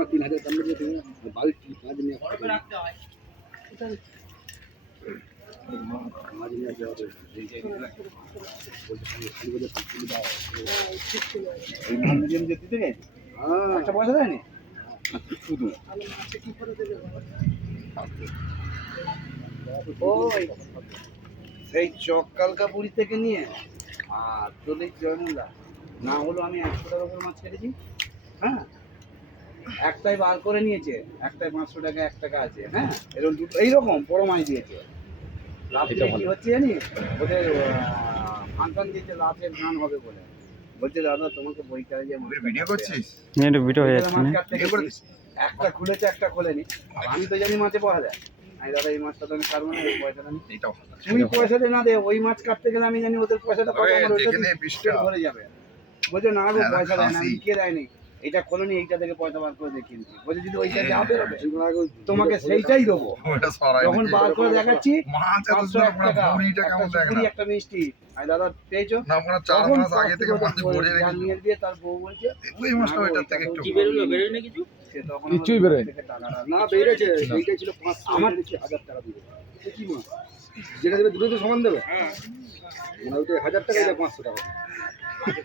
তোমার 3000 দাম দিয়ে তুমি বালতি কাজ নিয়ে রাখতে হয় মাঝে নিয়ে যাওয়া হবে এই মাল মিডিয়াম যে দিতে গেছে একটা পয়সা দেয়নি শুধু ওই সেই চক্কালকাপুরি থেকে নিয়ে আর চল্লিশ জয়নুল্লাহ না হলো আমি 100 টাকার উপর মাছ কেটেছি। হ্যাঁ, একটাই বার করে নিয়েছে, একটাই 500 টাকা 1 টাকা আছে। হ্যাঁ, এরকম দুটো এইরকম বড় মাছ দিয়েছে। লাভ কি হচ্ছে জানি, ওদের ফাংশন দিয়েছে লাভের গান হবে বলে। বলছে দাদা তোমাকে বই কাজে যে ভিডিও করছিস ভিডিও হয়ে যাচ্ছে একটা খুলেছে একটা খোলেনি। আর আমি তো জানি মাছে পড়া যায়। আমি দাদা এই মাছটা তো আমি ছাড়বো না, এই পয়সাটা নেই। তুমি পয়সা দিয়ে না দে, ওই মাছ কাটতে গেলে আমি জানি ওদের পয়সাটা কত ধরে যাবে। বলছে না গো পয়সা দেয় না, কে দেয়নি, এটা খোলেনি, এইটা থেকে পয়সা বার করে দেখিয়ে দিচ্ছি। বলছে যদি ওইটা যা বেরোবে তোমাকে সেইটাই দেবো। যখন বার করে দেখাচ্ছি 501 টাকা একটা মিষ্টি। আমি দাদা পেয়েছো নিয়ে দিয়ে তার বউ বলছে কিছুই বেরোয় না, বেড়েছে। এইটাই ছিল 500, আমার 1000 টাকা দিবে। কি মাছ যেটা দেবে দুটো তো সমান দেবে। মানে ওইটা 1000 টাকা, এটা 500 টাকা।